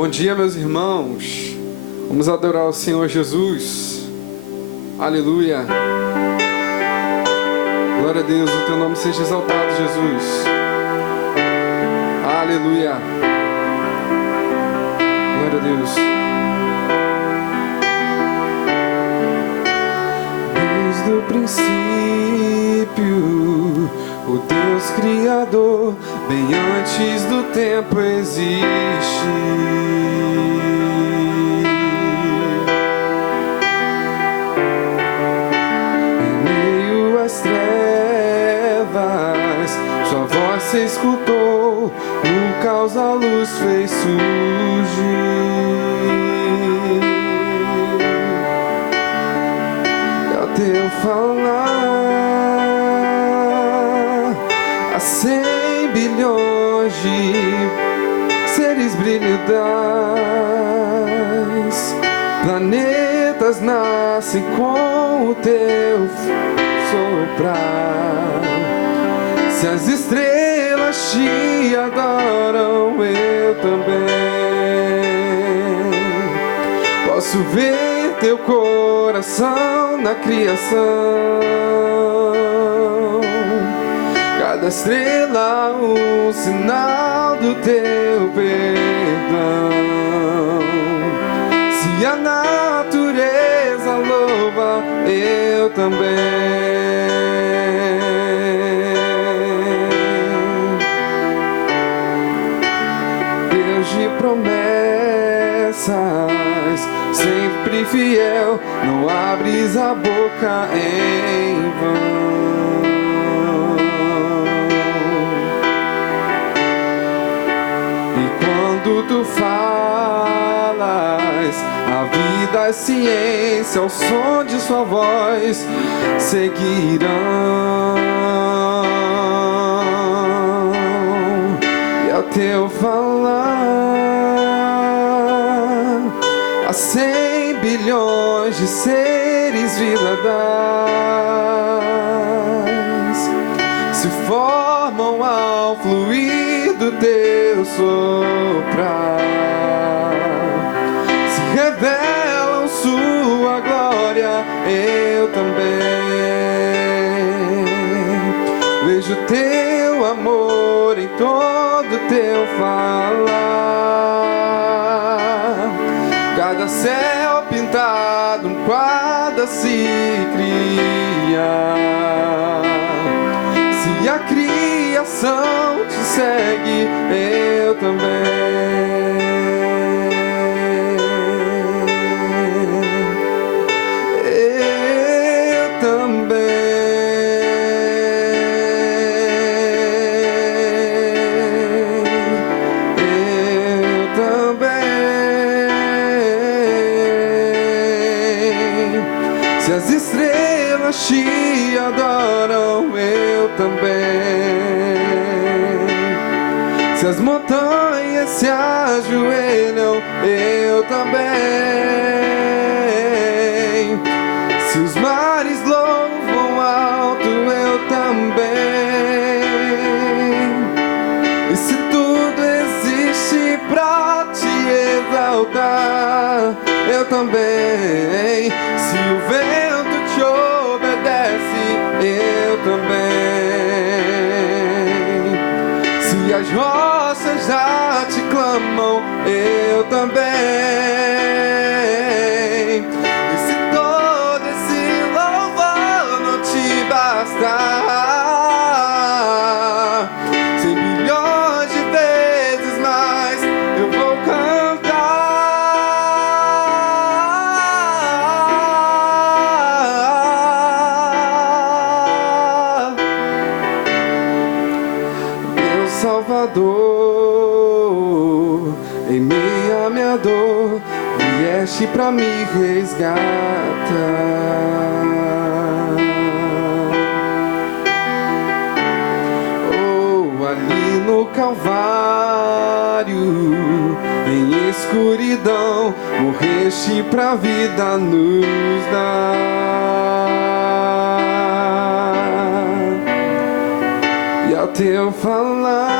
Bom dia, meus irmãos. Vamos adorar o Senhor Jesus. Aleluia. Glória a Deus, o teu nome seja exaltado, Jesus. Aleluia. Glória a Deus. Desde o princípio, o Deus Criador, bem antes do tempo existe. Em meio às trevas, sua voz se escutou, no caos a luz fez surgir. E ao teu falar, há 100 bilhões de seres brilhantes, planetas nascem com o teu soprar. Se as estrelas te adoram, eu também posso ver teu coração na criação. Cada estrela um sinal do teu perdão. Se a natureza louva, eu também. Deus de promessas, sempre fiel, não abres a boca em vão. Tu falas, a vida, a ciência, ao som de sua voz seguirão. E ao teu falar, há 100 bilhões de seres viladas se formam ao fluir do teu soprar. Se revelam sua glória, eu também vejo teu amor em todo teu falar. Cada céu pintado, um quadro se cria. Se a criação te segue, eu também. Eu também. Eu também. Se as estrelas te adoram, eu também. Se as montanhas se ajoelham, eu também. Se os mares louvam alto, eu também. E se tudo existe pra te exaltar, eu também. Se o vento te obedece, eu também. Se as rochas já te clamam, eu também. E se todo esse louvor não te bastar, 100 bilhões de vezes mais eu vou cantar. Meu Salvador, em meio à minha dor, vieste pra me resgatar. Oh, ali no Calvário, em escuridão, morreste pra vida nos dar. E ao teu falar,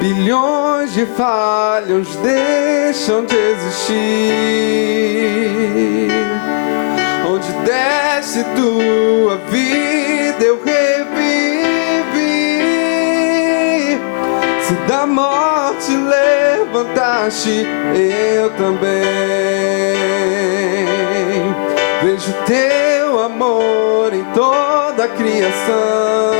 bilhões bilhões de falhas deixam de existir. Onde deste tua vida eu revivi. Se da morte levantaste, eu também. Vejo teu amor em toda a criação.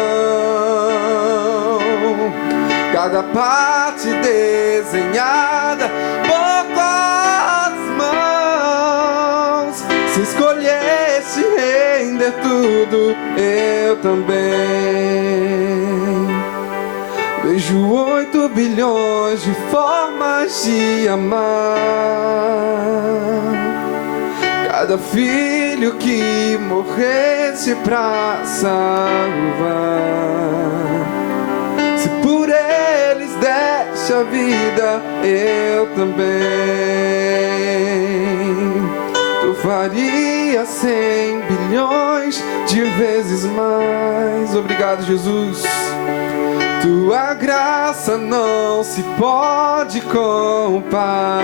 Cada parte desenhada por tuas mãos. Se escolheste render tudo, eu também. Vejo 8 bilhões de formas de amar. Cada filho que morresse pra salvar. Se por eles deste a vida, eu também. Tu faria 100 bilhões de vezes mais. Obrigado, Jesus. Tua graça não se pode comparar.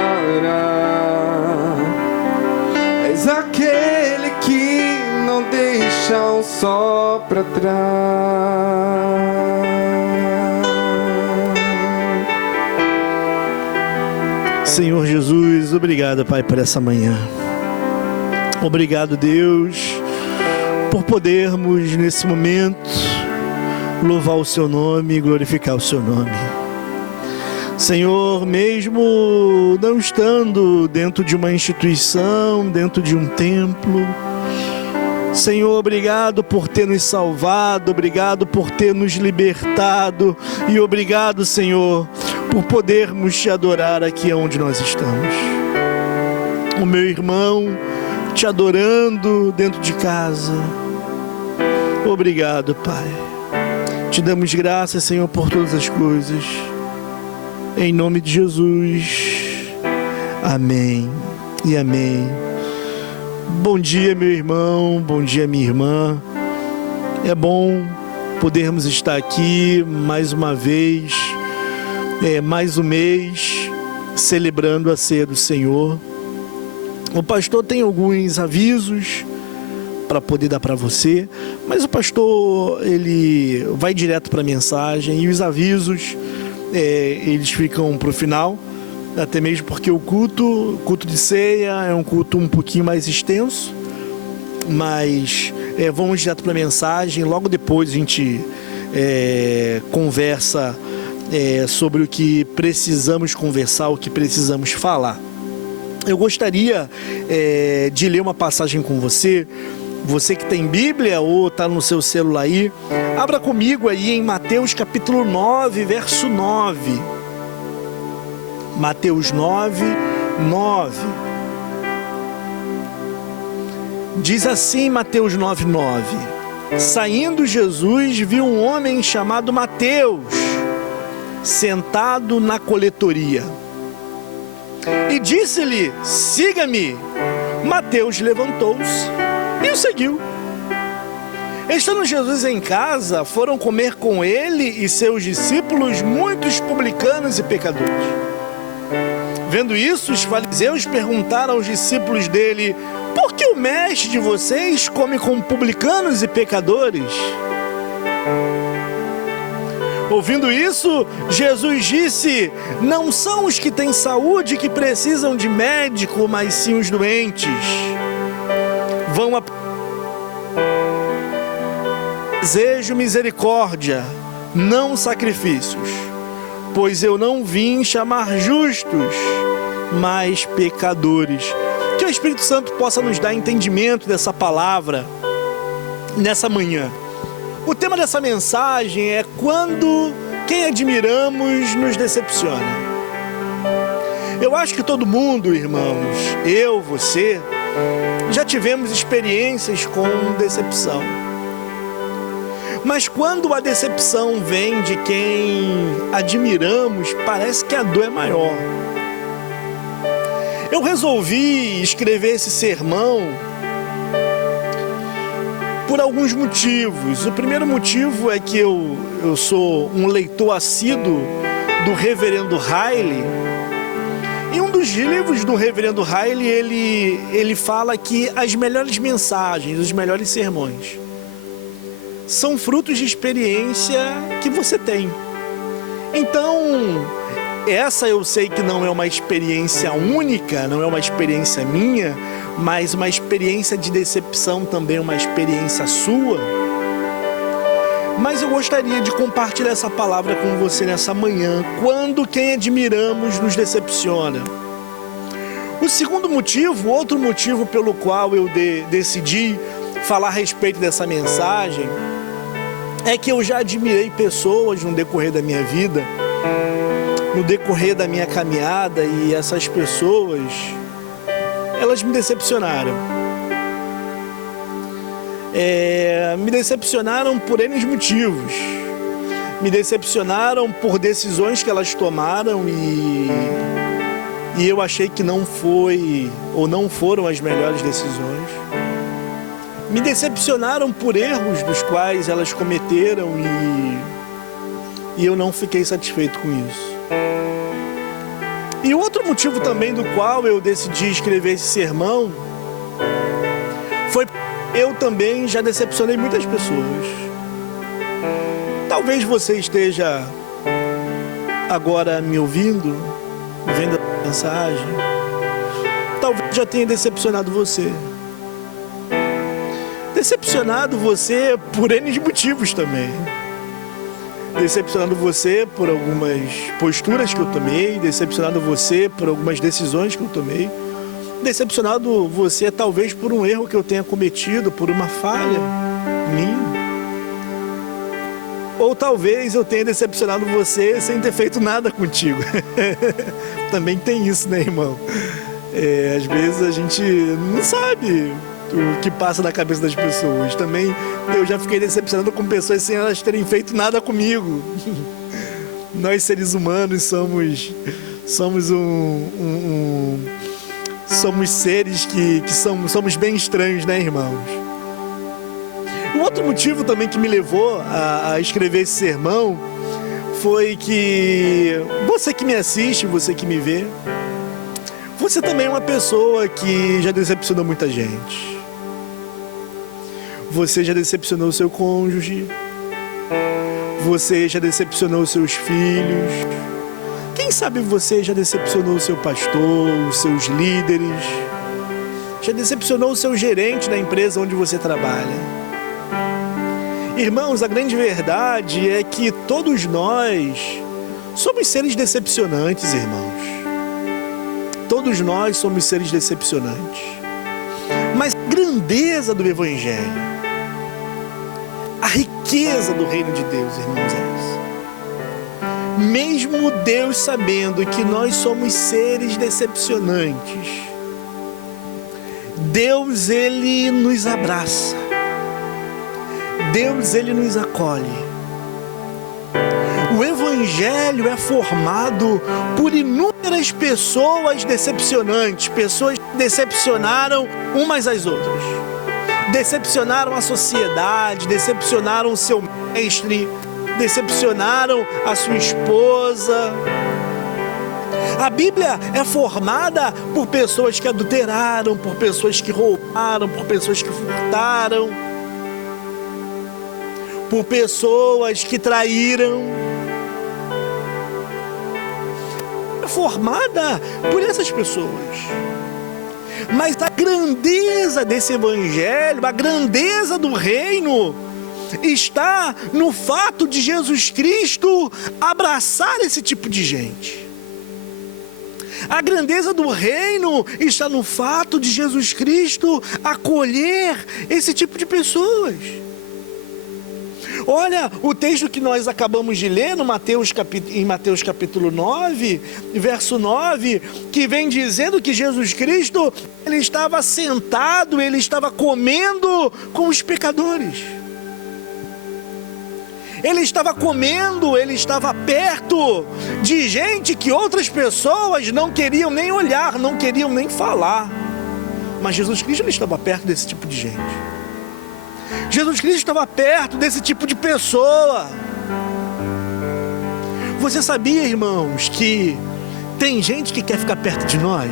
És aquele que não deixa um só pra trás. Senhor Jesus, obrigado, Pai, por essa manhã. Obrigado, Deus, por podermos nesse momento louvar o Seu nome e glorificar o Seu nome. Senhor, mesmo não estando dentro de uma instituição, dentro de um templo, Senhor, obrigado por ter nos salvado, obrigado por ter nos libertado e obrigado, Senhor, por podermos Te adorar aqui onde nós estamos. O meu irmão Te adorando dentro de casa. Obrigado, Pai. Te damos graças, Senhor, por todas as coisas. Em nome de Jesus. Amém e amém. Bom dia, meu irmão. Bom dia, minha irmã. É bom podermos estar aqui mais uma vez, mais um mês, celebrando a ceia do Senhor. O pastor tem alguns avisos para poder dar para você, mas o pastor, ele vai direto para a mensagem e os avisos, eles ficam para o final, até mesmo porque o culto de ceia é um culto um pouquinho mais extenso, mas vamos direto para a mensagem. Logo depois a gente conversa sobre o que precisamos conversar, o que precisamos falar. Eu gostaria de ler uma passagem com você. Você que tem Bíblia ou está no seu celular aí, abra comigo aí em Mateus capítulo 9, verso 9. Mateus 9, 9. Diz assim Mateus 9, 9. Saindo Jesus viu um homem chamado Mateus, sentado na coletoria. E disse-lhe, siga-me. Mateus levantou-se e o seguiu. Estando Jesus em casa, foram comer com ele e seus discípulos muitos publicanos e pecadores. Vendo isso, os fariseus perguntaram aos discípulos dele, por que o mestre de vocês come com publicanos e pecadores? Ouvindo isso, Jesus disse, não são os que têm saúde que precisam de médico, mas sim os doentes. Vão a desejo misericórdia, não sacrifícios, pois eu não vim chamar justos, mas pecadores. Que o Espírito Santo possa nos dar entendimento dessa palavra nessa manhã. O tema dessa mensagem é quando quem admiramos nos decepciona. Eu acho que todo mundo, irmãos, eu, você, já tivemos experiências com decepção. Mas quando a decepção vem de quem admiramos, parece que a dor é maior. Eu resolvi escrever esse sermão por alguns motivos. O primeiro motivo é que eu sou um leitor assíduo do reverendo Riley. Em um dos livros do reverendo Riley, ele fala que as melhores mensagens, os melhores sermões são frutos de experiência que você tem. Então, essa eu sei que não é uma experiência única, não é uma experiência minha, mas uma experiência de decepção também, uma experiência sua. Mas eu gostaria de compartilhar essa palavra com você nessa manhã, quando quem admiramos nos decepciona. O segundo motivo, outro motivo pelo qual eu decidi falar a respeito dessa mensagem, é que eu já admirei pessoas no decorrer da minha vida, no decorrer da minha caminhada, e essas pessoas, elas me decepcionaram. Me decepcionaram por N motivos. Me decepcionaram por decisões que elas tomaram e eu achei que não foi ou não foram as melhores decisões. Me decepcionaram por erros dos quais elas cometeram e eu não fiquei satisfeito com isso. E outro motivo também do qual eu decidi escrever esse sermão foi eu também já decepcionei muitas pessoas. Talvez você esteja agora me ouvindo, vendo a mensagem. Talvez já tenha decepcionado você. Decepcionado você por N motivos também. Decepcionado você por algumas posturas que eu tomei, decepcionado você por algumas decisões que eu tomei, decepcionado você talvez por um erro que eu tenha cometido, por uma falha minha. Ou talvez eu tenha decepcionado você sem ter feito nada contigo. Também tem isso, né, irmão? Às vezes a gente não sabe o que passa na cabeça das pessoas. Também eu já fiquei decepcionado com pessoas sem elas terem feito nada comigo. Nós, seres humanos, somos somos seres que somos bem estranhos, né, irmãos? Um outro motivo também que me levou a escrever esse sermão foi que você que me assiste, você que me vê, você também é uma pessoa que já decepcionou muita gente. Você já decepcionou o seu cônjuge, você já decepcionou os seus filhos. Quem sabe você já decepcionou o seu pastor, os seus líderes, já decepcionou o seu gerente da empresa onde você trabalha. Irmãos, a grande verdade é que todos nós somos seres decepcionantes, irmãos. Todos nós somos seres decepcionantes. Mas a grandeza do Evangelho, a riqueza do reino de Deus, irmãos, é essa. Mesmo Deus sabendo que nós somos seres decepcionantes, Deus, Ele nos abraça. Deus, Ele nos acolhe. O Evangelho é formado por inúmeras pessoas decepcionantes, pessoas que decepcionaram umas às outras. Decepcionaram a sociedade, decepcionaram o seu mestre, decepcionaram a sua esposa. A Bíblia é formada por pessoas que adulteraram, por pessoas que roubaram, por pessoas que furtaram, por pessoas que traíram. É formada por essas pessoas. Mas a grandeza desse Evangelho, a grandeza do reino, está no fato de Jesus Cristo abraçar esse tipo de gente. A grandeza do reino está no fato de Jesus Cristo acolher esse tipo de pessoas. Olha o texto que nós acabamos de ler em Mateus capítulo 9, verso 9, que vem dizendo que Jesus Cristo, Ele estava sentado, Ele estava comendo com os pecadores. Ele estava comendo, Ele estava perto de gente que outras pessoas não queriam nem olhar, não queriam nem falar. Mas Jesus Cristo, Ele estava perto desse tipo de gente. Jesus Cristo estava perto desse tipo de pessoa. Você sabia, irmãos, que tem gente que quer ficar perto de nós?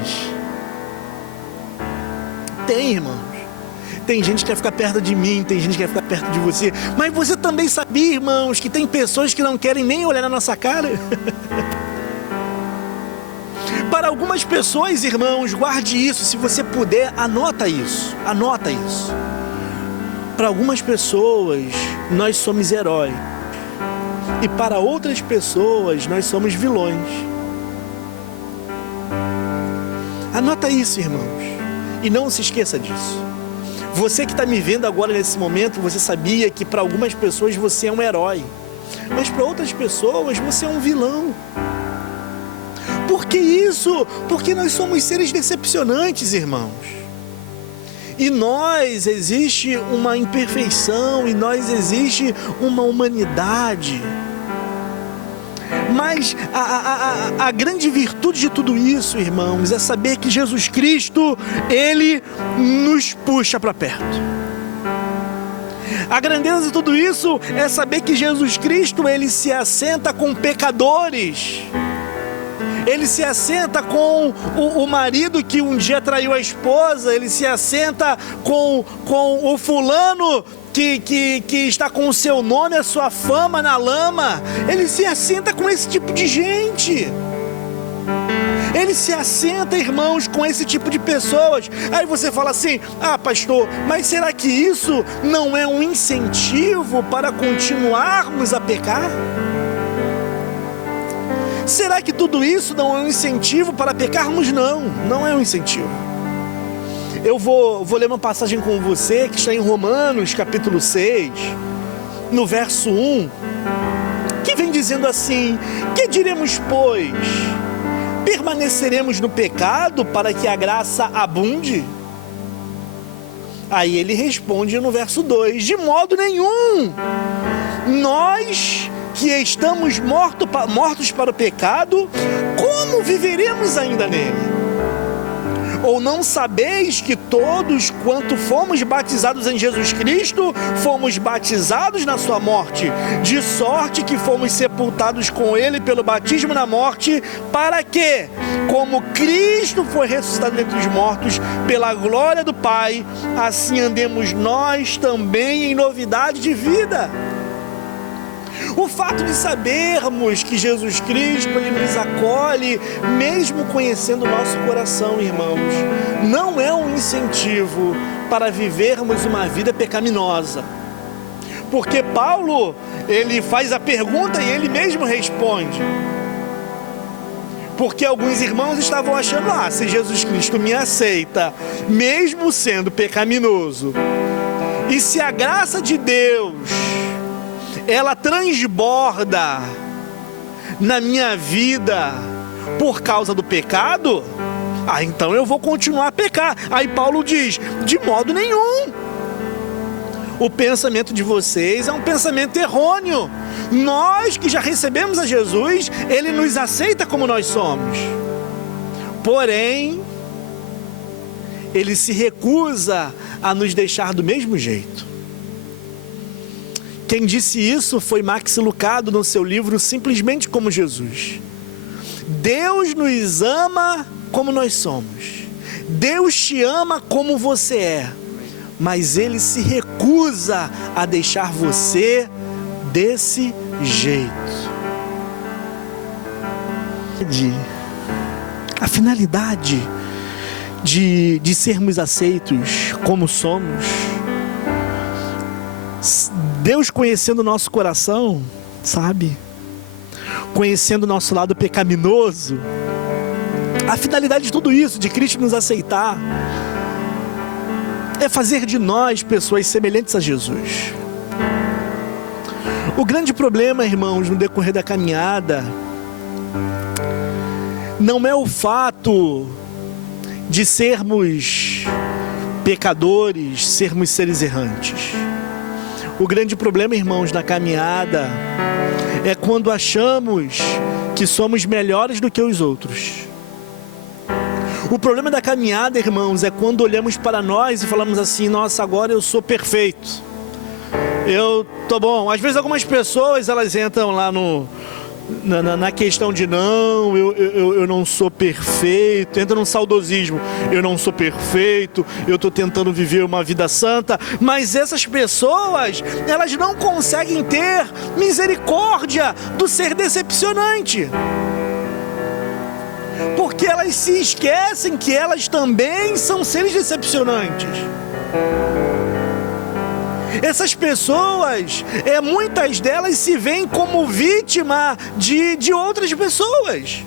Tem, irmãos. Tem gente que quer ficar perto de mim, tem gente que quer ficar perto de você. Mas você também sabia, irmãos, que tem pessoas que não querem nem olhar na nossa cara? Para algumas pessoas, irmãos, guarde isso. Se você puder, anota isso. Anota isso. Para algumas pessoas, nós somos heróis. E para outras pessoas, nós somos vilões. Anota isso, irmãos. E não se esqueça disso. Você que está me vendo agora nesse momento, você sabia que para algumas pessoas você é um herói. Mas para outras pessoas você é um vilão. Por que isso? Porque nós somos seres decepcionantes, irmãos. E nós existe uma imperfeição, e nós existe uma humanidade. Mas a grande virtude de tudo isso, irmãos, é saber que Jesus Cristo, Ele nos puxa para perto. A grandeza de tudo isso é saber que Jesus Cristo, Ele se assenta com pecadores. Ele se assenta com o marido que um dia traiu a esposa. Ele se assenta com o fulano que está com o seu nome, a sua fama na lama. Ele se assenta com esse tipo de gente. Ele se assenta, irmãos, com esse tipo de pessoas. Aí você fala assim: ah, pastor, mas será que isso não é um incentivo para continuarmos a pecar? Será que tudo isso não é um incentivo para pecarmos? Não, não é um incentivo. Eu vou ler uma passagem com você que está em Romanos, capítulo 6, no verso 1, que vem dizendo assim: que diremos, pois? Permaneceremos no pecado para que a graça abunde? Aí ele responde no verso 2: de modo nenhum. Nós que estamos mortos para o pecado, como viveremos ainda nele? Ou não sabeis que todos quanto fomos batizados em Jesus Cristo, fomos batizados na sua morte, de sorte que fomos sepultados com ele pelo batismo na morte, para que, como Cristo foi ressuscitado dentre os mortos pela glória do Pai, assim andemos nós também em novidade de vida. O fato de sabermos que Jesus Cristo, Ele nos acolhe, mesmo conhecendo o nosso coração, irmãos, não é um incentivo para vivermos uma vida pecaminosa. Porque Paulo, ele faz a pergunta e ele mesmo responde. Porque alguns irmãos estavam achando: ah, se Jesus Cristo me aceita, mesmo sendo pecaminoso, e se a graça de Deus ela transborda na minha vida por causa do pecado, ah, então eu vou continuar a pecar. Aí Paulo diz: de modo nenhum. O pensamento de vocês é um pensamento errôneo. Nós que já recebemos a Jesus, Ele nos aceita como nós somos. Porém, Ele se recusa a nos deixar do mesmo jeito. Quem disse isso foi Max Lucado no seu livro Simplesmente como Jesus. Deus nos ama como nós somos. Deus te ama como você é. Mas Ele se recusa a deixar você desse jeito. A finalidade de sermos aceitos como somos, Deus conhecendo o nosso coração, sabe? Conhecendo o nosso lado pecaminoso. A finalidade de tudo isso, de Cristo nos aceitar, é fazer de nós pessoas semelhantes a Jesus. O grande problema, irmãos, no decorrer da caminhada, não é o fato de sermos pecadores, sermos seres errantes. O grande problema, irmãos, na caminhada é quando achamos que somos melhores do que os outros. O problema da caminhada, irmãos, é quando olhamos para nós e falamos assim: nossa, agora eu sou perfeito, eu tô bom. Às vezes algumas pessoas, elas entram lá na questão de não, eu não sou perfeito, entra num saudosismo, eu não sou perfeito, eu estou tentando viver uma vida santa, mas essas pessoas, elas não conseguem ter misericórdia do ser decepcionante, porque elas se esquecem que elas também são seres decepcionantes. Essas pessoas, muitas delas se veem como vítima de outras pessoas.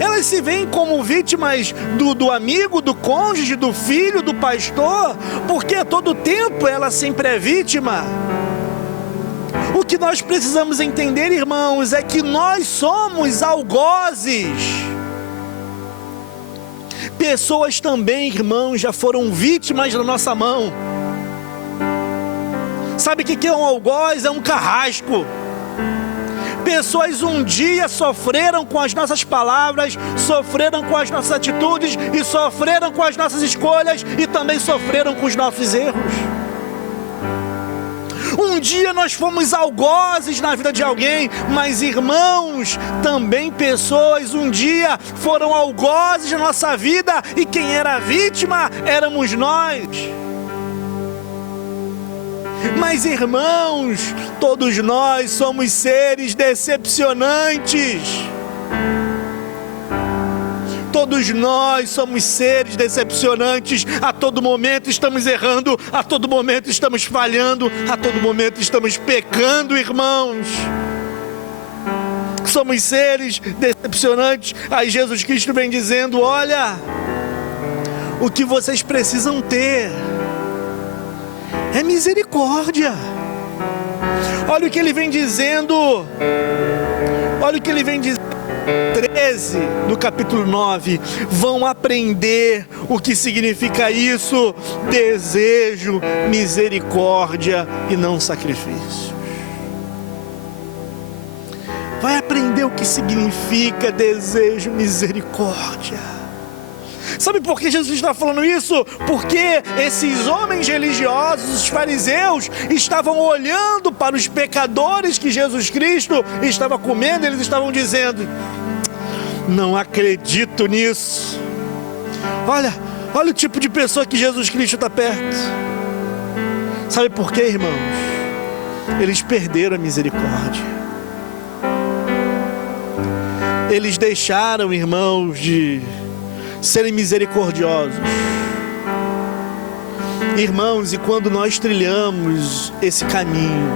Elas se veem como vítimas do amigo, do cônjuge, do filho, do pastor, porque a todo tempo ela sempre é vítima. O que nós precisamos entender, irmãos, é que nós somos algozes. Pessoas também, irmãos, já foram vítimas na nossa mão. Sabe o que é um algoz? É um carrasco. Pessoas um dia sofreram com as nossas palavras, sofreram com as nossas atitudes e sofreram com as nossas escolhas e também sofreram com os nossos erros. Um dia nós fomos algozes na vida de alguém, mas irmãos, também pessoas um dia foram algozes na nossa vida e quem era vítima éramos nós. Mas irmãos, todos nós somos seres decepcionantes. Todos nós somos seres decepcionantes, a todo momento estamos errando, a todo momento estamos falhando, a todo momento estamos pecando, irmãos. Somos seres decepcionantes. Aí Jesus Cristo vem dizendo: olha, o que vocês precisam ter é misericórdia. Olha o que ele vem dizendo, olha o que ele vem dizendo. 13 do capítulo 9, vão aprender o que significa isso: desejo misericórdia e não sacrifícios. Vai aprender o que significa desejo misericórdia. Sabe por que Jesus está falando isso? Porque esses homens religiosos, os fariseus, estavam olhando para os pecadores que Jesus Cristo estava comendo. Eles estavam dizendo: não acredito nisso. Olha o tipo de pessoa que Jesus Cristo está perto. Sabe por quê, irmãos? Eles perderam a misericórdia. Eles deixaram, irmãos, de serem misericordiosos. Irmãos, e quando nós trilhamos esse caminho,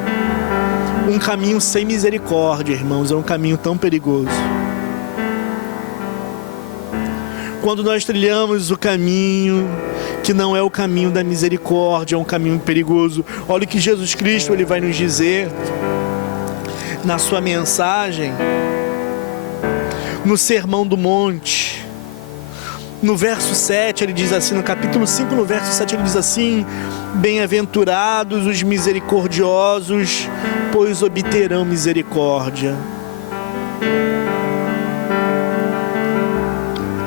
um caminho sem misericórdia, irmãos, é um caminho tão perigoso. Quando nós trilhamos o caminho que não é o caminho da misericórdia, é um caminho perigoso. Olha o que Jesus Cristo ele vai nos dizer na sua mensagem, no Sermão do Monte. No verso 7 ele diz assim, no capítulo 5, no verso 7 ele diz assim: bem-aventurados os misericordiosos, pois obterão misericórdia.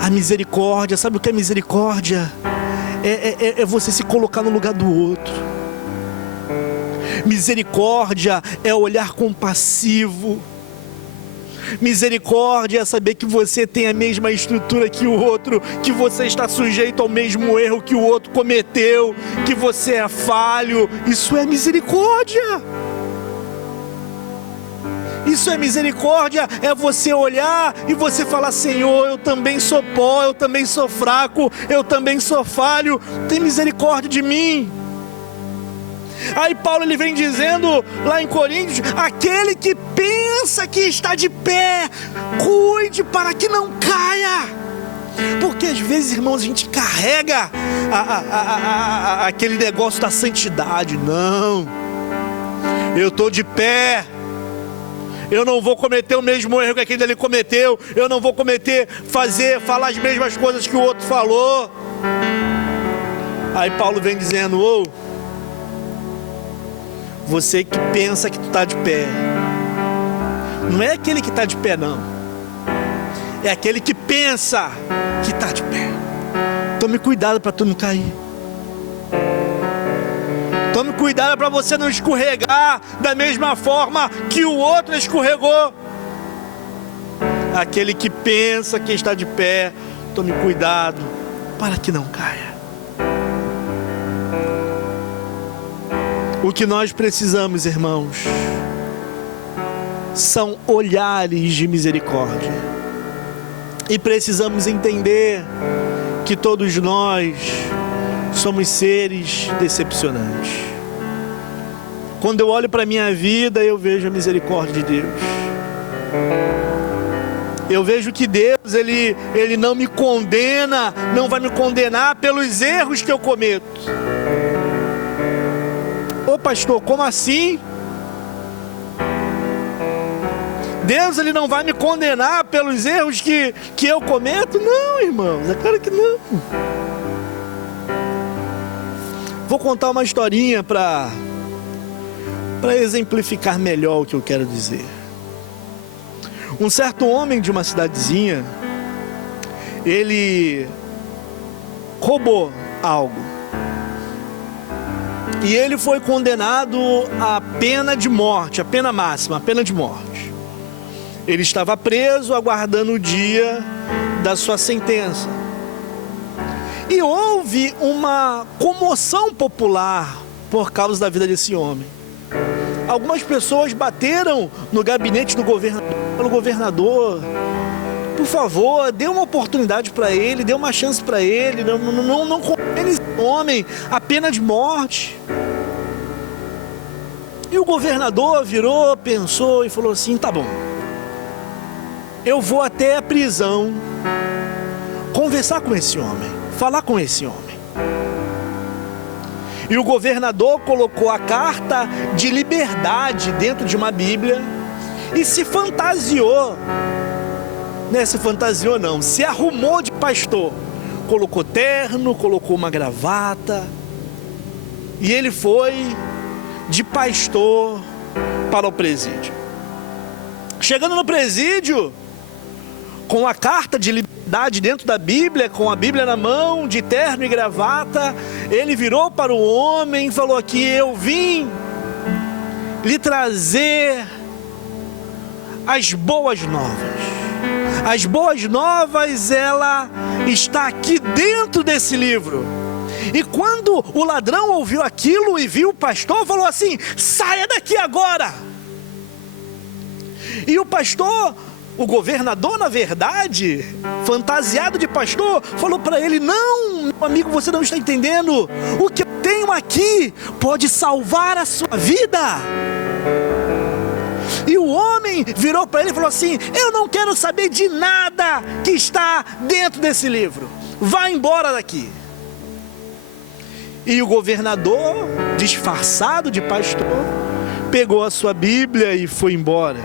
A misericórdia, sabe o que é misericórdia? É você se colocar no lugar do outro. Misericórdia é olhar compassivo. Misericórdia é saber que você tem a mesma estrutura que o outro, que você está sujeito ao mesmo erro que o outro cometeu, que você é falho. Isso é misericórdia. Isso é misericórdia, é você olhar e você falar: Senhor, eu também sou pó, eu também sou fraco, eu também sou falho, tem misericórdia de mim. Aí Paulo ele vem dizendo lá em Coríntios: aquele que pensa que está de pé, cuide para que não caia. Porque às vezes, irmãos, a gente carrega aquele negócio da santidade. Não, eu estou de pé, eu não vou cometer o mesmo erro que aquele ali cometeu, eu não vou falar as mesmas coisas que o outro falou. Aí Paulo vem dizendo: você que pensa que tu está de pé, não é aquele que está de pé, não. É aquele que pensa que está de pé. Tome cuidado para tu não cair. Tome Cuidado para você não escorregar da mesma forma que o outro escorregou. Aquele que pensa que está de pé, tome cuidado para que não caia. O que nós precisamos, irmãos, são olhares de misericórdia. E precisamos entender que todos nós somos seres decepcionantes. Quando eu olho para a minha vida, eu vejo a misericórdia de Deus. Eu vejo que Deus, Ele não me condena, não vai me condenar pelos erros que eu cometo. Ô pastor, como assim? Deus, Ele não vai me condenar pelos erros que eu cometo? Não, irmãos, é claro que não. Vou contar uma historinha para exemplificar melhor o que eu quero dizer. Um certo homem de uma cidadezinha, ele roubou algo. E ele foi condenado à pena de morte, a pena máxima, a pena de morte. Ele estava preso, aguardando o dia da sua sentença. E houve uma comoção popular por causa da vida desse homem. Algumas pessoas bateram no gabinete do governador. Por favor, dê uma oportunidade para ele, dê uma chance para ele, não condene esse homem a pena de morte. E o governador virou, pensou e falou assim: tá bom, eu vou até a prisão conversar com esse homem, falar com esse homem. E o governador colocou a carta de liberdade dentro de uma Bíblia e se fantasiou. Não se fantasiou não, se arrumou de pastor. Colocou terno, colocou uma gravata. E ele foi de pastor para o presídio. Chegando no presídio, com a carta de liberdade dentro da Bíblia, com a Bíblia na mão, de terno e gravata, ele virou para o homem e falou aqui: eu vim lhe trazer as boas novas. As boas novas, ela está aqui dentro desse livro. E quando o ladrão ouviu aquilo e viu o pastor, falou assim: saia daqui agora. E o pastor, o governador, na verdade, fantasiado de pastor, falou para ele: não, meu amigo, você não está entendendo. O que eu tenho aqui pode salvar a sua vida. E o homem virou para ele e falou assim: eu não quero saber de nada que está dentro desse livro. Vá embora daqui. E o governador, disfarçado de pastor, pegou a sua Bíblia e foi embora.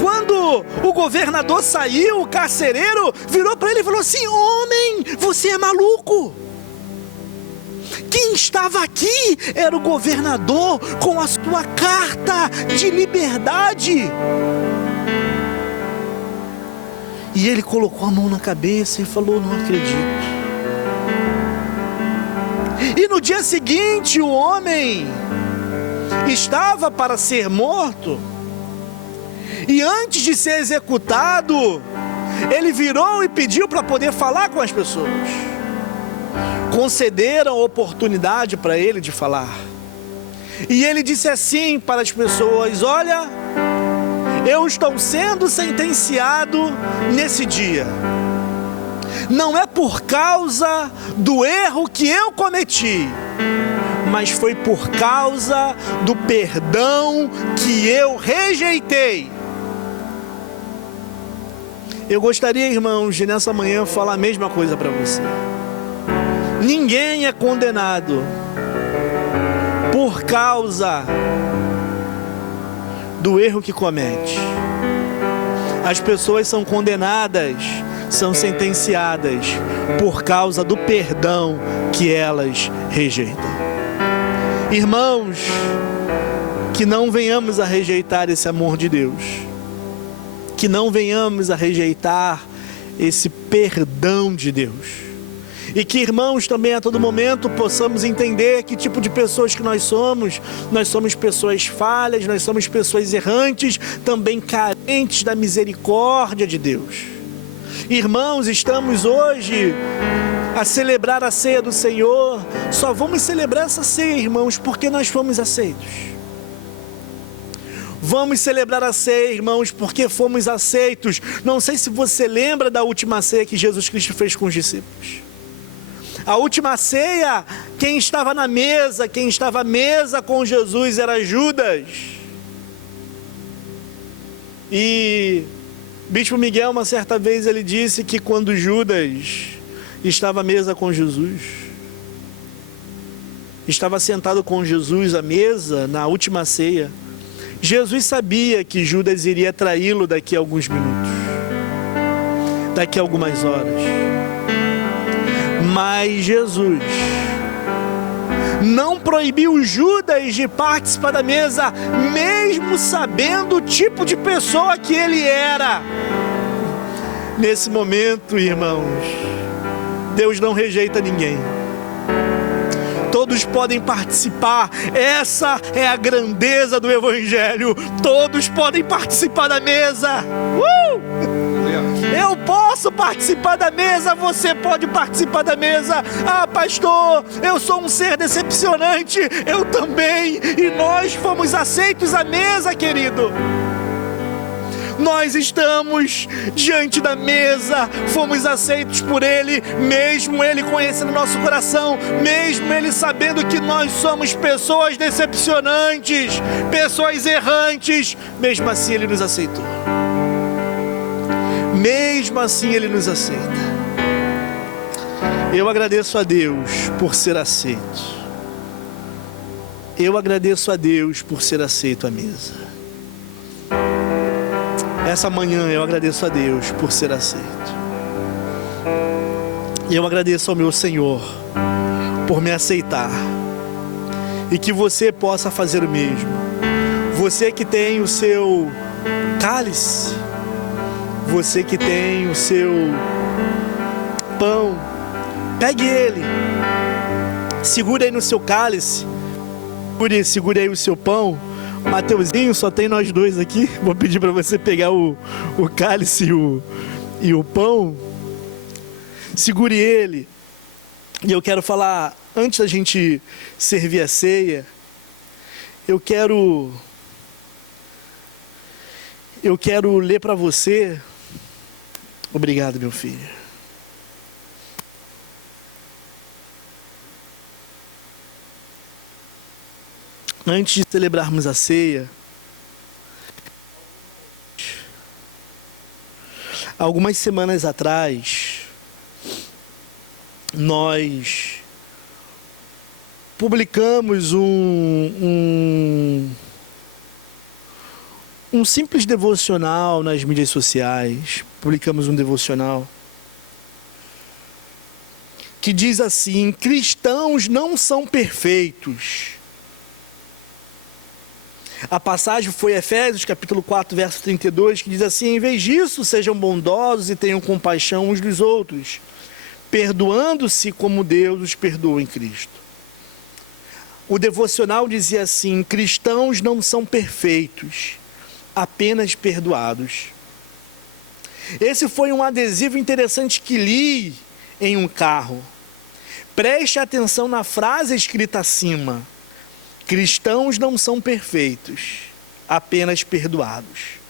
Quando o governador saiu, o carcereiro virou para ele e falou assim: homem, você é maluco. Quem estava aqui era o governador com a sua carta de liberdade. E ele colocou a mão na cabeça e falou: não acredito. E no dia seguinte o homem estava para ser morto. E antes de ser executado, ele virou e pediu para poder falar com as pessoas. Concederam oportunidade para ele de falar. E ele disse assim para as pessoas: olha, eu estou sendo sentenciado nesse dia. Não é por causa do erro que eu cometi, mas foi por causa do perdão que eu rejeitei. Eu gostaria, irmãos, de nessa manhã falar a mesma coisa para você. Ninguém é condenado por causa do erro que comete. As pessoas são condenadas, são sentenciadas por causa do perdão que elas rejeitam. Irmãos, que não venhamos a rejeitar esse amor de Deus, que não venhamos a rejeitar esse perdão de Deus. E que, irmãos, também a todo momento possamos entender que tipo de pessoas que nós somos. Nós somos pessoas falhas, nós somos pessoas errantes, também carentes da misericórdia de Deus. Irmãos, estamos hoje a celebrar a ceia do Senhor. Só vamos celebrar essa ceia, irmãos, porque nós fomos aceitos. Vamos celebrar a ceia, irmãos, porque fomos aceitos. Não sei se você lembra da última ceia que Jesus Cristo fez com os discípulos. A última ceia, quem estava na mesa, quem estava à mesa com Jesus era Judas. E Bispo Miguel, uma certa vez, ele disse que quando Judas estava à mesa com Jesus, estava sentado com Jesus à mesa na última ceia, Jesus sabia que Judas iria traí-lo daqui a alguns minutos, daqui a algumas horas. Mas Jesus não proibiu Judas de participar da mesa, mesmo sabendo o tipo de pessoa que ele era. Nesse momento, irmãos, Deus não rejeita ninguém. Todos podem participar. Essa é a grandeza do Evangelho. Todos podem participar da mesa. Eu posso participar da mesa, você pode participar da mesa. Ah, pastor, eu sou um ser decepcionante. Eu também. E nós fomos aceitos à mesa, querido. Nós estamos diante da mesa, fomos aceitos por Ele, mesmo Ele conhecendo nosso coração, mesmo Ele sabendo que nós somos pessoas decepcionantes, pessoas errantes, mesmo assim Ele nos aceitou. Mesmo assim Ele nos aceita. Eu agradeço a Deus por ser aceito. Eu agradeço a Deus por ser aceito à mesa. Essa manhã eu agradeço a Deus por ser aceito. E eu agradeço ao meu Senhor por me aceitar. E que você possa fazer o mesmo. Você que tem o seu cálice, você que tem o seu pão, pegue ele, segure aí no seu cálice, segure aí o seu pão. Mateuzinho, só tem nós dois aqui. Vou pedir para você pegar o cálice e o pão. Segure ele. E eu quero falar, antes da gente servir a ceia, eu quero ler para você. Obrigado, meu filho. Antes de celebrarmos a ceia, algumas semanas atrás, nós publicamos um simples devocional nas mídias sociais. Publicamos um devocional que diz assim: cristãos não são perfeitos. A passagem foi Efésios, capítulo 4, verso 32, que diz assim: em vez disso, sejam bondosos e tenham compaixão uns dos outros, perdoando-se como Deus os perdoa em Cristo. O devocional dizia assim: cristãos não são perfeitos, apenas perdoados. Esse foi um adesivo interessante que li em um carro. Preste atenção na frase escrita acima: cristãos não são perfeitos, apenas perdoados.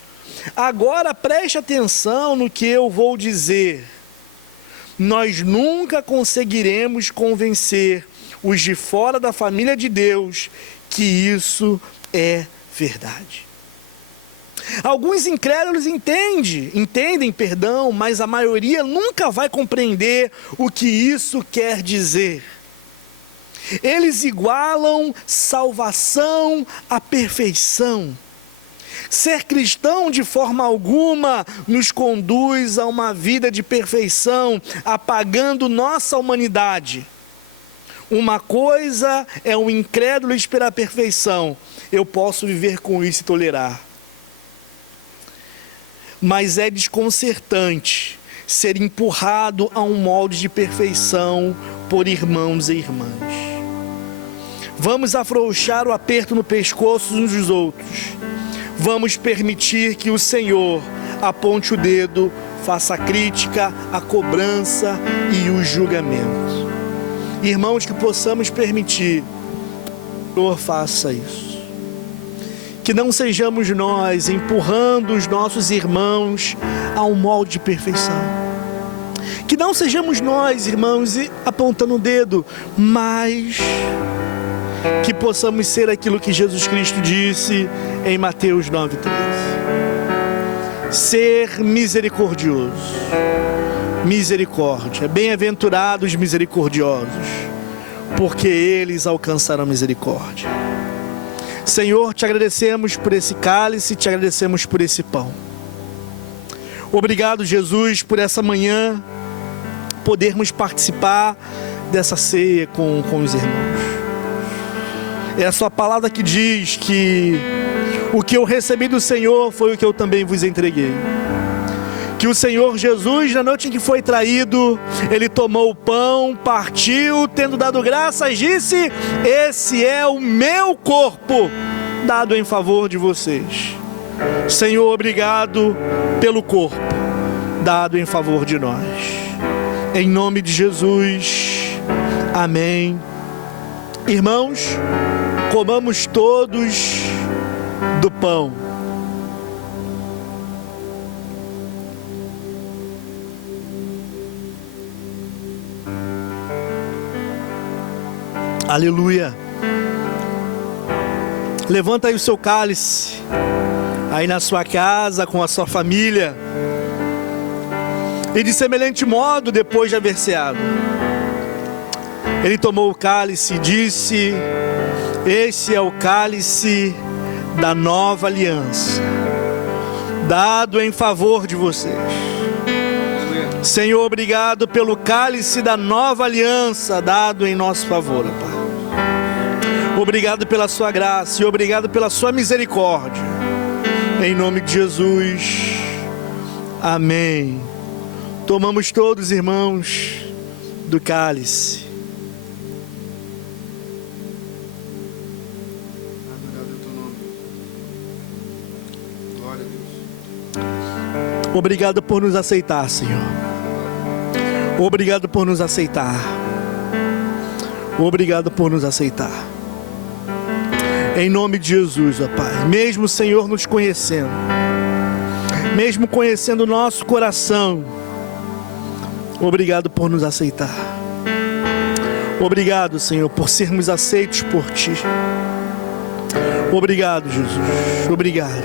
Agora preste atenção no que eu vou dizer. Nós nunca conseguiremos convencer os de fora da família de Deus que isso é verdade. Alguns incrédulos entendem, mas a maioria nunca vai compreender o que isso quer dizer. Eles igualam salvação à perfeição. Ser cristão de forma alguma nos conduz a uma vida de perfeição, apagando nossa humanidade. Uma coisa é um incrédulo esperar a perfeição. Eu posso viver com isso e tolerar. Mas é desconcertante ser empurrado a um molde de perfeição por irmãos e irmãs. Vamos afrouxar o aperto no pescoço uns dos outros. Vamos permitir que o Senhor aponte o dedo, faça a crítica, a cobrança e o julgamento. Irmãos, que possamos permitir, Senhor, faça isso. Que não sejamos nós empurrando os nossos irmãos a um molde de perfeição. Que não sejamos nós, irmãos, apontando o dedo, mas que possamos ser aquilo que Jesus Cristo disse em Mateus 9,13. Ser misericordioso. Misericórdia. Bem-aventurados misericordiosos, porque eles alcançarão misericórdia. Senhor, te agradecemos por esse cálice, te agradecemos por esse pão. Obrigado, Jesus, por essa manhã podermos participar dessa ceia com os irmãos. É a sua palavra que diz que o que eu recebi do Senhor foi o que eu também vos entreguei. Que o Senhor Jesus, na noite em que foi traído, Ele tomou o pão, partiu, tendo dado graças, disse: esse é o meu corpo, dado em favor de vocês. Senhor, obrigado pelo corpo, dado em favor de nós. Em nome de Jesus, amém. Irmãos, comamos todos do pão. Aleluia. Levanta aí o seu cálice, aí na sua casa, com a sua família. E de semelhante modo, depois de haver ceado, Ele tomou o cálice e disse: esse é o cálice da nova aliança, dado em favor de vocês. Senhor, obrigado pelo cálice da nova aliança dado em nosso favor, Pai. Obrigado pela sua graça e obrigado pela sua misericórdia. Em nome de Jesus, amém. Tomamos todos, irmãos, do cálice. Adorado é o teu nome. Glória a Deus. Obrigado por nos aceitar, Senhor. Obrigado por nos aceitar. Obrigado por nos aceitar. Em nome de Jesus, ó Pai. Mesmo o Senhor nos conhecendo, mesmo conhecendo o nosso coração, obrigado por nos aceitar. Obrigado, Senhor, por sermos aceitos por Ti. Obrigado, Jesus. Obrigado.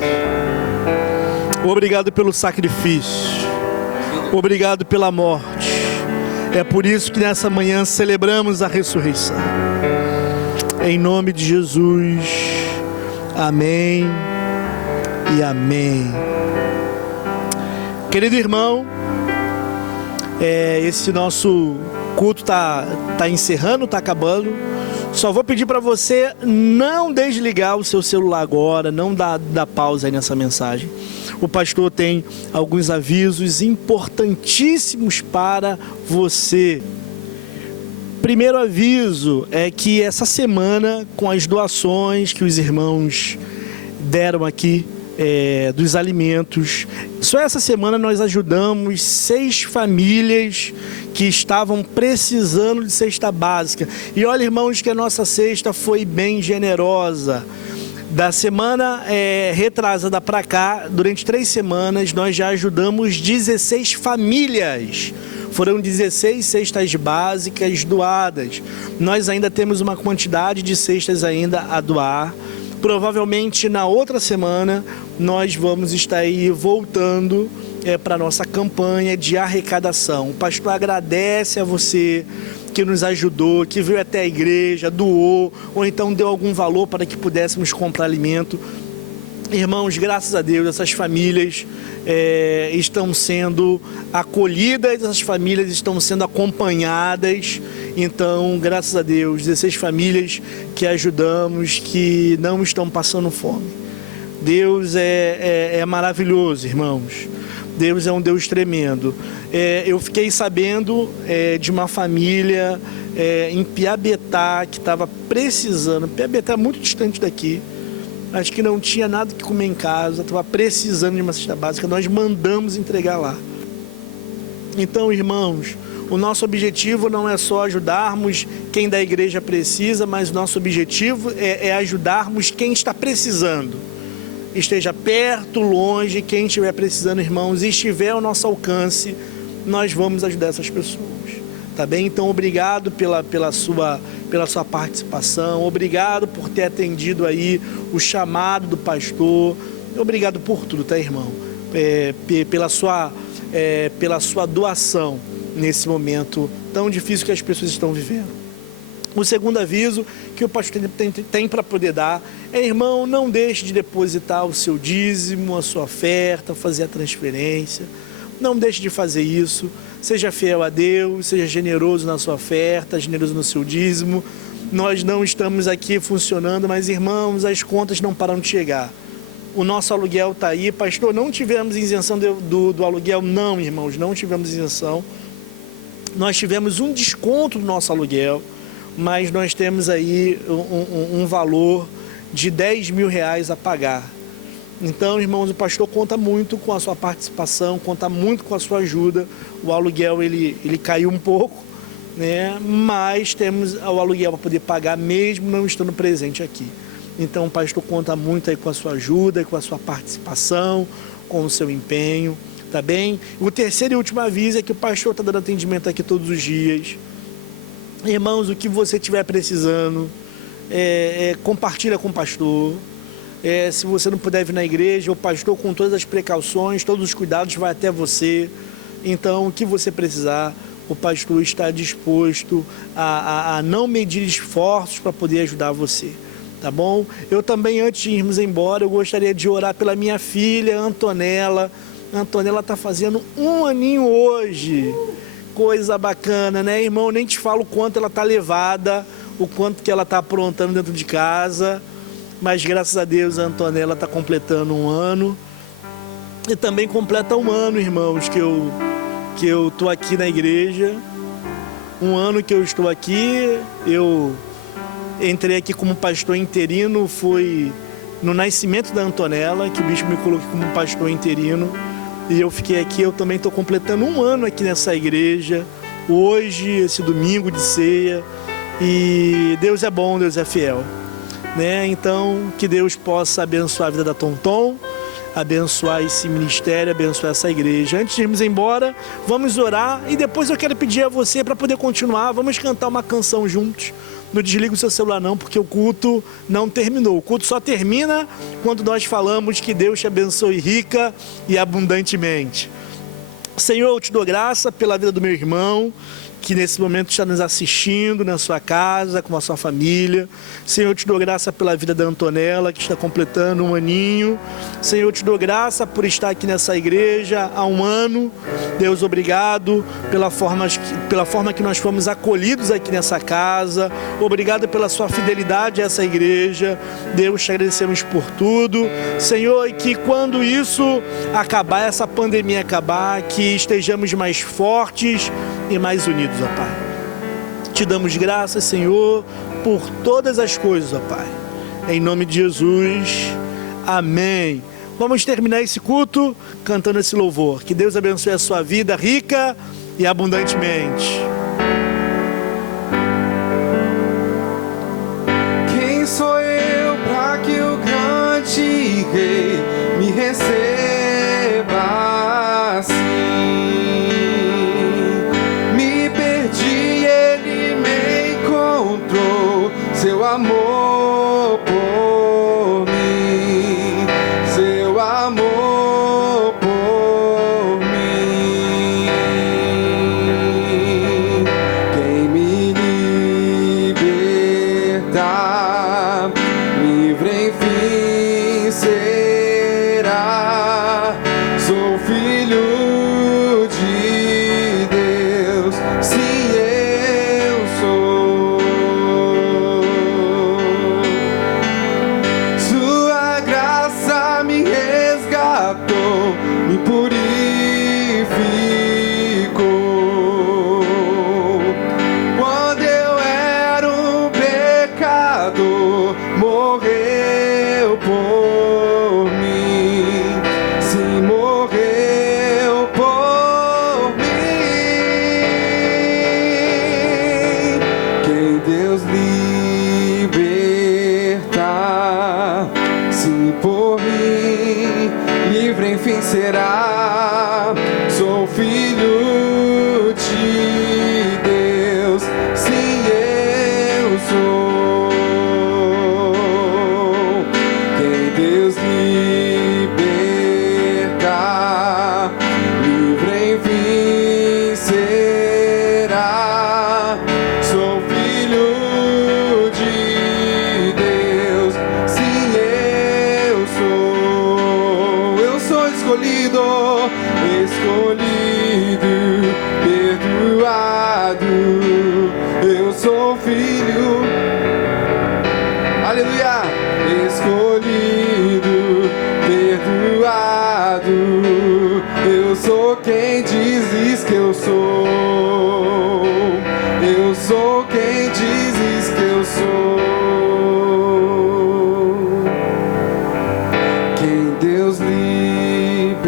Obrigado pelo sacrifício. Obrigado pela morte. É por isso que nessa manhã celebramos a ressurreição. Em nome de Jesus. Amém e amém. Querido irmão, esse nosso culto tá encerrando, tá acabando. Só vou pedir para você não desligar o seu celular agora, não dar pausa aí nessa mensagem. O pastor tem alguns avisos importantíssimos para você. Primeiro aviso é que essa semana, com as doações que os irmãos deram aqui, dos alimentos, só essa semana nós ajudamos 6 famílias que estavam precisando de cesta básica. E olha, irmãos, que a nossa cesta foi bem generosa. Da semana retrasada para cá, durante 3 semanas, nós já ajudamos 16 famílias. Foram 16 cestas básicas doadas. Nós ainda temos uma quantidade de cestas ainda a doar. Provavelmente na outra semana nós vamos estar aí voltando para a nossa campanha de arrecadação. O pastor agradece a você que nos ajudou, que veio até a igreja, doou, ou então deu algum valor para que pudéssemos comprar alimento. Irmãos, graças a Deus, essas famílias estão sendo acolhidas, essas famílias estão sendo acompanhadas. Então, graças a Deus, 16 famílias que ajudamos, que não estão passando fome. Deus é maravilhoso, irmãos. Deus é um Deus tremendo. Eu fiquei sabendo de uma família em Piabetá que estava precisando. Piabetá é muito distante daqui. Acho que não tinha nada que comer em casa, estava precisando de uma cesta básica. Nós mandamos entregar lá. Então, irmãos, o nosso objetivo não é só ajudarmos quem da igreja precisa, mas o nosso objetivo é ajudarmos quem está precisando. Esteja perto, longe, quem estiver precisando, irmãos, e estiver ao nosso alcance, nós vamos ajudar essas pessoas, tá bem? Então, obrigado pela sua participação, obrigado por ter atendido aí o chamado do pastor, obrigado por tudo, tá, irmão? Pela sua doação nesse momento tão difícil que as pessoas estão vivendo. O segundo aviso que o pastor tem para poder dar é, irmão, não deixe de depositar o seu dízimo, a sua oferta, fazer a transferência. Não deixe de fazer isso. Seja fiel a Deus, seja generoso na sua oferta, generoso no seu dízimo. Nós não estamos aqui funcionando, mas, irmãos, as contas não param de chegar. O nosso aluguel está aí. Pastor, não tivemos isenção do aluguel? Não, irmãos, não tivemos isenção. Nós tivemos um desconto do nosso aluguel, mas nós temos aí um valor de R$10.000 a pagar. Então, irmãos, o pastor conta muito com a sua participação, conta muito com a sua ajuda. O aluguel ele caiu um pouco, né? Mas temos o aluguel para poder pagar mesmo não estando presente aqui. Então, o pastor conta muito aí com a sua ajuda, com a sua participação, com o seu empenho, tá bem? O terceiro e último aviso é que o pastor está dando atendimento aqui todos os dias. Irmãos, o que você estiver precisando, compartilha com o pastor. Se você não puder vir na igreja, o pastor, com todas as precauções, todos os cuidados, vai até você. Então, o que você precisar, o pastor está disposto a não medir esforços para poder ajudar você, tá bom? Eu também, antes de irmos embora, eu gostaria de orar pela minha filha, Antonella. Antonella está fazendo 1 aninho hoje. Coisa bacana, né, irmão? Nem te falo o quanto ela está levada, o quanto que ela está aprontando dentro de casa. Mas, graças a Deus, a Antonella está completando 1 ano. E também completa 1 ano, irmãos, que eu estou aqui na igreja. 1 ano que eu estou aqui. Eu entrei aqui como pastor interino, foi no nascimento da Antonella, que o bispo me colocou como pastor interino. E eu fiquei aqui, eu também estou completando 1 ano aqui nessa igreja, hoje, esse domingo de ceia, e Deus é bom, Deus é fiel, né? Então, que Deus possa abençoar a vida da Tonton, abençoar esse ministério, abençoar essa igreja. Antes de irmos embora, vamos orar, e depois eu quero pedir a você, para poder continuar, vamos cantar uma canção juntos. Não desliga o seu celular não, porque o culto não terminou. O culto só termina quando nós falamos que Deus te abençoe rica e abundantemente. Senhor, eu te dou graça pela vida do meu irmão, que nesse momento está nos assistindo na sua casa, com a sua família. Senhor, eu te dou graça pela vida da Antonella, que está completando 1 aninho. Senhor, eu te dou graça por estar aqui nessa igreja há 1 ano. Deus, obrigado pela forma que nós fomos acolhidos aqui nessa casa. Obrigado pela sua fidelidade a essa igreja. Deus, te agradecemos por tudo. Senhor, e que quando isso acabar, essa pandemia acabar, que estejamos mais fortes e mais unidos, ó Pai. Te damos graças, Senhor, por todas as coisas, ó Pai. Em nome de Jesus, amém. Vamos terminar esse culto cantando esse louvor. Que Deus abençoe a sua vida rica e abundantemente. Quem sou eu para que o grande rei me receba assim? Me perdi, ele me encontrou, seu amor por mim, seu amor por mim. Quem me libertar, livre enfim ser. Se por mim livre enfim será, sou filho de Deus, sim eu sou. Quem Deus libertar, livre enfim será, sou filho de Deus, sim eu sou escolhido, perdoado, eu sou filho, aleluia, escolhido, perdoado, eu sou quem dizes que eu sou, eu sou quem dizes que eu sou. Quem Deus libertar,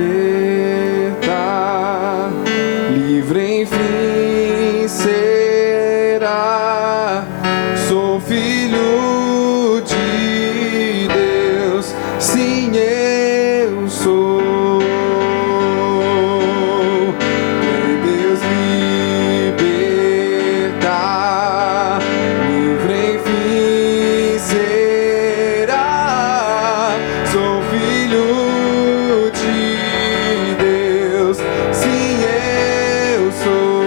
livre enfim será, sou filho de Deus, sim eu sou. Quem Deus libertar, livre enfim será, sou filho de Deus, sim eu sou.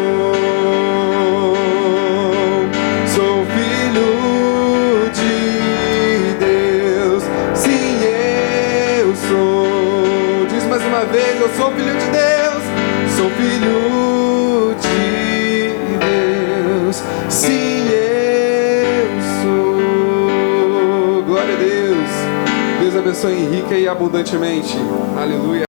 Sou filho de Deus, sim eu sou. Diz mais uma vez, eu sou filho de Deus, sou filho de Deus, sim eu sou. Glória a Deus. Deus abençoe rica e abundantemente. Aleluia.